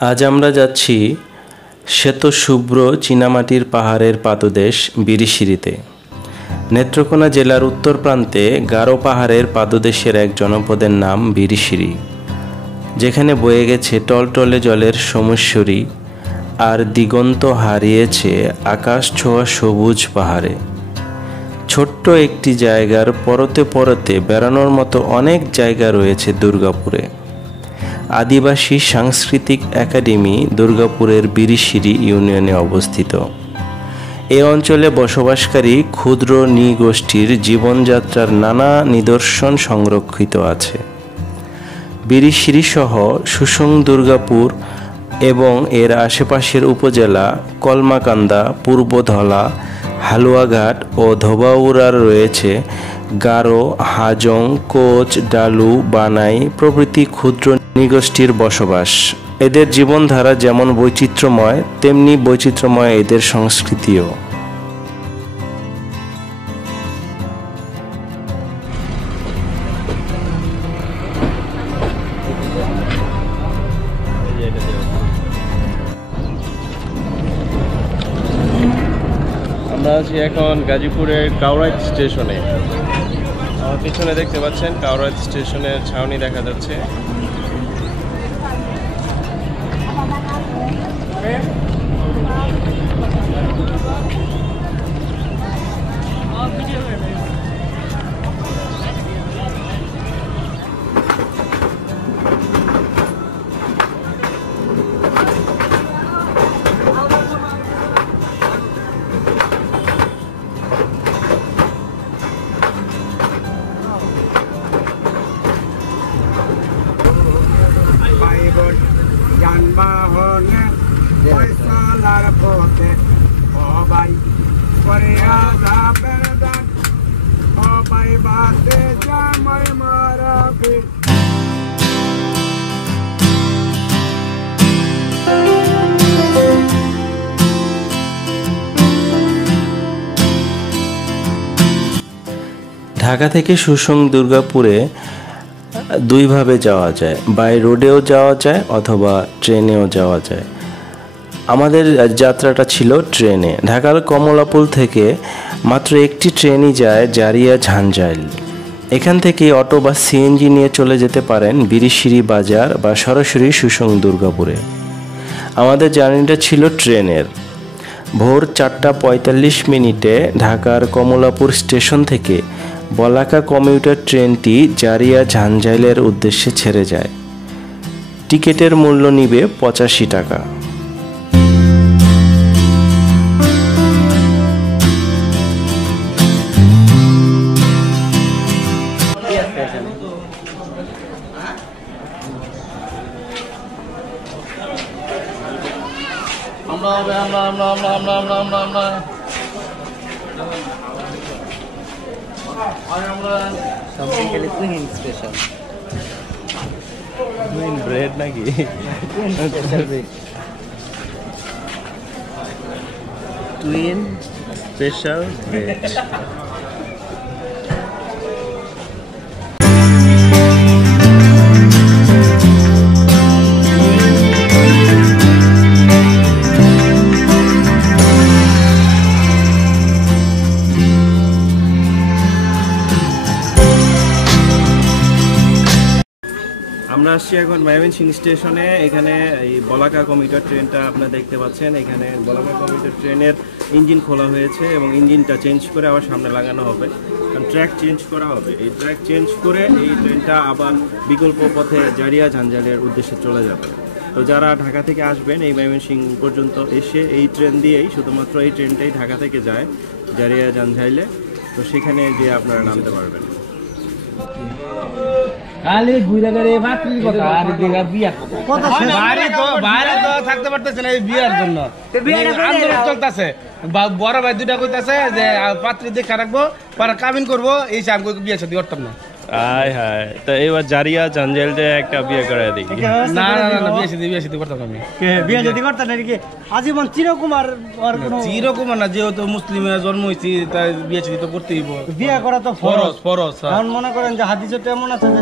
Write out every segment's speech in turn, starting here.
আজ আমরা যাচ্ছি শ্বেতশুভ্র চীনামাটির পাহাড়ের পাদদেশ বিরিশিরিতে। নেত্রকোনা জেলার উত্তর প্রান্তে গারো পাহাড়ের পাদদেশের এক জনপদের নাম বিরিশিরি, যেখানে বয়ে গেছে টলটলে জলের সোমেশ্বরী আর দিগন্ত হারিয়েছে আকাশ ছোঁয়া সবুজ পাহাড়ে। ছোট্ট একটি জায়গার পরতে পরতে বেড়ানোর মতো অনেক জায়গা রয়েছে দুর্গাপুরে। আদিবাসী সাংস্কৃতিক একাডেমি দুর্গাপুরের বিরিশিরি ইউনিয়নে অবস্থিত। এ অঞ্চলে বসবাসকারী ক্ষুদ্র নৃগোষ্ঠীর জীবনযাত্রার নানা নিদর্শন সংরক্ষিত আছে। বিরিশিরি সহ সুসং, দুর্গাপুর এবং এর আশেপাশের উপজেলা কলমাকান্দা, পূর্বধলা, হালুয়াঘাট ও ধোবাউড়ার রয়েছে গারো, হাজং, কোচ, ডালু, বানাই প্রভৃতি ক্ষুদ্র নৃগোষ্ঠীর বসবাস। এদের জীবনধারা যেমন বৈচিত্র্যময়, তেমনি বৈচিত্র্যময় এদের সংস্কৃতিও। আমরা আছি এখন গাজীপুরের কাউরাইত স্টেশনে। আমার পিছনে দেখতে পাচ্ছেন কাউরাইত স্টেশনের ছাউনি দেখা যাচ্ছে। যানবাহনে পয়সালার পথে সবাই করে যাবেন দান, সবাই বাসে জামাই মারাবে। ঢাকা থেকে সুসং দুর্গাপুরে দুইভাবে যাওয়া যায়, বাই রোডেও যাওয়া যায় অথবা ট্রেনেও যাওয়া যায়। আমাদের যাত্রাটা ছিল ট্রেনে। ঢাকার কমলাপুর থেকে মাত্র একটি ট্রেনই যায় জারিয়া ঝাঞ্ঝাইল। এখান থেকে অটো বা সিএনজি নিয়ে চলে যেতে পারেন বিরিশিরি বাজার বা সরাসরি সুসং দুর্গাপুরে। আমাদের জার্নিটা ছিল ট্রেনের। ভোর 4:45 ঢাকার কমলাপুর স্টেশন থেকে বলাকা কমিউটার ট্রেনটি জারিয়া ঝাঞ্ঝাইলের উদ্দেশ্যে ছেড়ে যায়। টিকিটের মূল্য নিবে 85 টাকা। ব্রেড নাকি টুইন স্পেশাল ব্রেড। আমরা আসছি এখন ময়মনসিংহ স্টেশনে। এখানে এই বলাকা কমিউটার ট্রেনটা আপনারা দেখতে পাচ্ছেন। এখানে বলাকা কমিউটার ট্রেনের ইঞ্জিন খোলা হয়েছে এবং ইঞ্জিনটা চেঞ্জ করে আবার সামনে লাগানো হবে, কারণ ট্র্যাক চেঞ্জ করা হবে। এই ট্র্যাক চেঞ্জ করে এই ট্রেনটা আবার বিকল্প পথে জারিয়া ঝাঞ্ঝাইলের উদ্দেশ্যে চলে যাবে। তো যারা ঢাকা থেকে আসবেন এই ময়মনসিংহ পর্যন্ত এসে এই ট্রেন দিয়েই, শুধুমাত্র এই ট্রেনটাই ঢাকা থেকে যায় জারিয়া ঝাঞ্ঝাইলে, তো সেখানে গিয়ে আপনারা নামতে পারবেন। খালি ঘুরে গেলে বাতিল কথা আর দেখা বিয়া কথা বাইরে তো থাকতে পারতেছে না এই বিয়ার জন্য আন্দোলন চলতেছে। বড় ভাই দুটা কইতাছে যে পাত্রী দেখা রাখবো, পরে কাবিন করবো, এই আমি বিয়ে শাদী করতাম না। আয় হায়, তো এবার জারিয়া ঝাঞ্ঝাইলে একটা বিয়ে করায় দেখি। না না না, বিয়ে শাদী করতাম আমি। বিয়ে যদি করতেন নাকি আজীবন চিরকুমার? চিরকুমার না, যেহেতু মুসলিমের জন্ম হয়েছি তাই বিয়ে শাদী তো করতেই। বিয়ে করা তো ফরজ ফরজ। এখন মনে করেন যে হাদিসে এমন আছে যে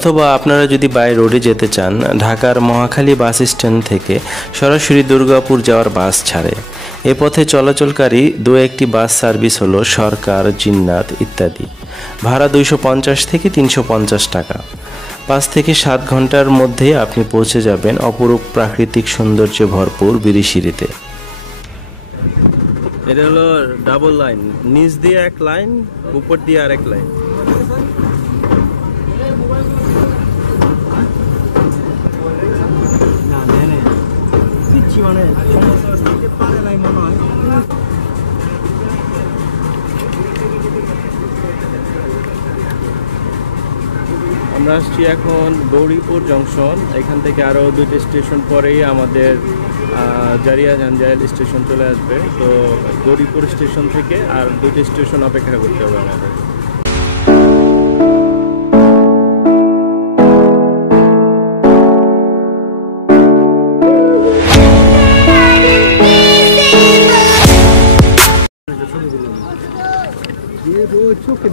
অথবা আপনারা যদি বাই রোডে যেতে চান, ঢাকার মহাখালী বাস স্ট্যান্ড থেকে সরাসরি দুর্গাপুর যাওয়ার বাস ছাড়ে। এ পথে চলাচলকারী দু একটি বাস সার্ভিস হলো সরকার, জিন্নাত ইত্যাদি। ভাড়া 250 থেকে 350 টাকা। 5 থেকে 7 ঘন্টার মধ্যে আপনি পৌঁছে যাবেন অপরূপ প্রাকৃতিক সৌন্দর্যে ভরপুর বিরিশিরিতে। এটা হলো ডাবল লাইন, নিচ দিয়ে এক লাইন, উপর দিয়ে আরেক লাইন। আমরা আসছি এখন গৌরীপুর জংশন। এখান থেকে আরও 2টি স্টেশন পরেই আমাদের জারিয়া ঝাঞ্জাইল স্টেশন চলে আসবে। তো গৌরীপুর স্টেশন থেকে আর 2টি স্টেশন অপেক্ষা করতে হবে আমাদের।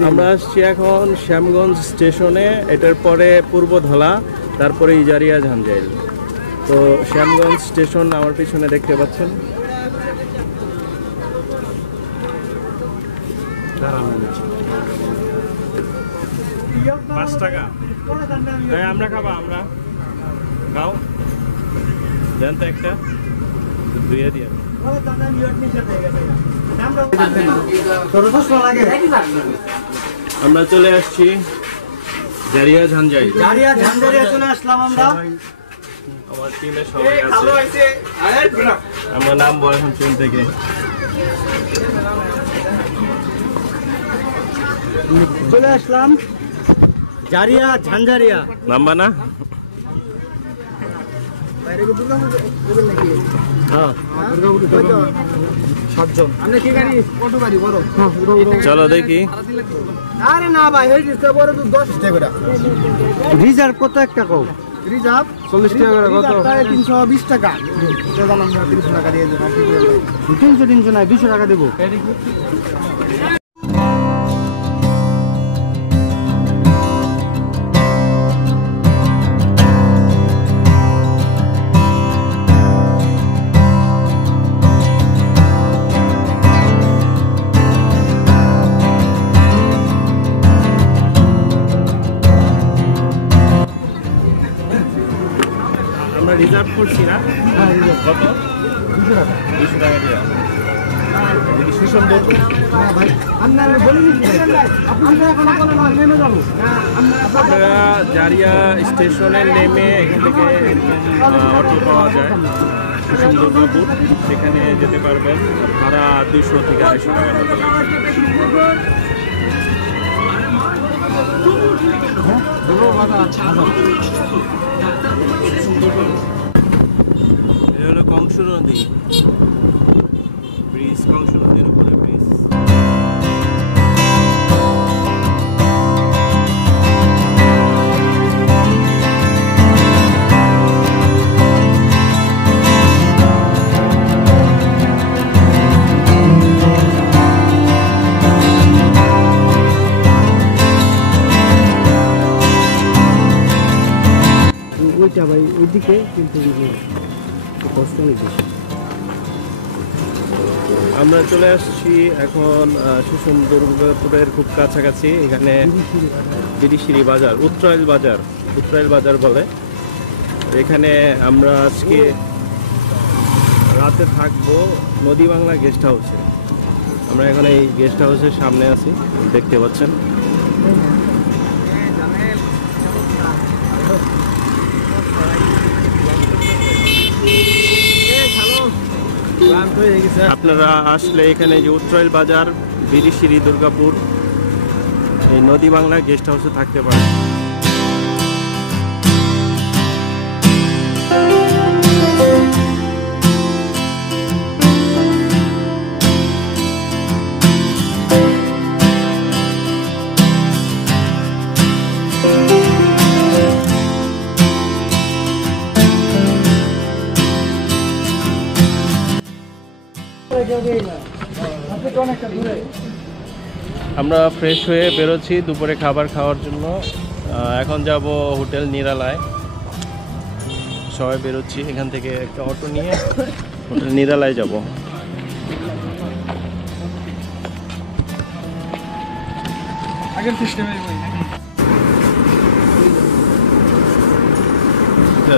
আমরা আসছি এখন শ্যামগঞ্জ স্টেশনে। এটার পরে পূর্বধলা, তারপরে ইজারিয়া ঝাঞ্জাইল। তো শ্যামগঞ্জ স্টেশন আমার পিছনে দেখতে পাচ্ছেন। আমরা খাবা, আমরা খাও দেন তো একটা দুইয়া দিয়ে। আমরা চলে আসছি জারিয়া ঝাঞ্জাইল। চলে আসলাম আমরা। আমার টিমে সবাই আছে। আমরা নামবো এখন ট্রেন থেকে। চলে আসলাম জারিয়া ঝাঞ্ঝারিয়া। নামবা না? চলো দেখি। আরে না ভাই, বড় 10 টাকা। রিজার্ভ কত একটা কও? রিজার্ভ 40 টাকা করে। কত? 320 টাকা। 300 টাকা দিয়ে দেন। 300 নাই, 200 টাকা দেবো। আমরা রিজার্ভ করছি না? হ্যাঁ, রিজার্ভ কত? 200 টাকা। 200 টাকা দিয়ে সুসুন্দর। হ্যাঁ ভাই, আমরা বলিনি আমরা এখন নেমে যাবো। আপনারা জারিয়া স্টেশনে নেমে এখান থেকে অটো পাওয়া যায় সুসুন্দরপুর, সেখানে যেতে পারবেন। ভাড়া 200 থেকে 250 টাকার মতো লাগবে। এটা হলো কংস নদী ব্রিজ, কংস নদীর উপরে ব্রিজ। ওইটা ভাই ওইদিকে, কিন্তু কষ্ট অনেক বেশি। আমরা চলে আসছি এখন সুসুন্দরপুরের খুব কাছাকাছি। এখানে বিরিশিরি বাজার, উত্তরাইল বাজার বলে। এখানে আমরা আজকে রাতে থাকবো নদী বাংলা গেস্ট হাউসে। আমরা এখন এই গেস্ট হাউসের সামনে আছি, দেখতে পাচ্ছেন। আপনারা আসলে এখানে যে উত্তরাইল বাজার, বিরিশিরি, দুর্গাপুর, এই নদী বাংলা গেস্ট হাউসে থাকতে পারেন। আমরা ফ্রেশ হয়ে বেরোচ্ছি দুপুরে খাবার খাওয়ার জন্য। এখন যাব হোটেল নিরালায়। সবাই বেরোচ্ছি এখান থেকে, একটা অটো নিয়ে হোটেল নিরালায় যাব।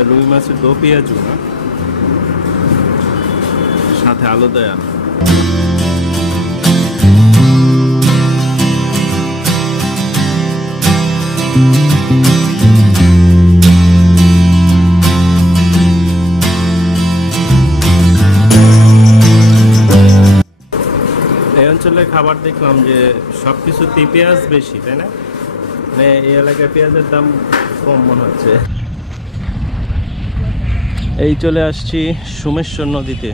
রুই মাছের দো পেঁয়াজু না, সাথে আলু দেয়া। এই অঞ্চলের খাবার দেখলাম যে সব কিছুতেই পেঁয়াজ বেশি, তাই না? মানে এই এলাকায় পেঁয়াজের দাম কম মনে হচ্ছে। এই চলে আসছি সোমেশ্বর নদীতে,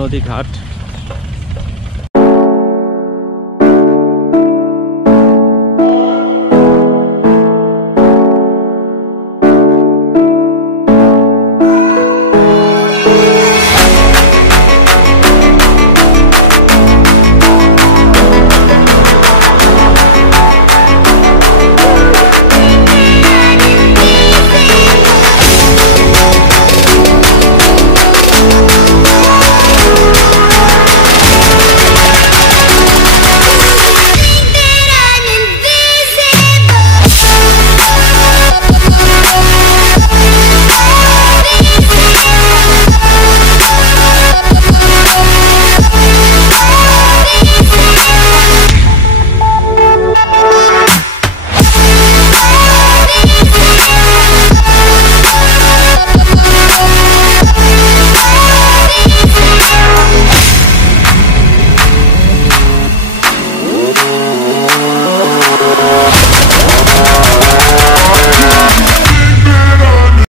নদী ঘাট।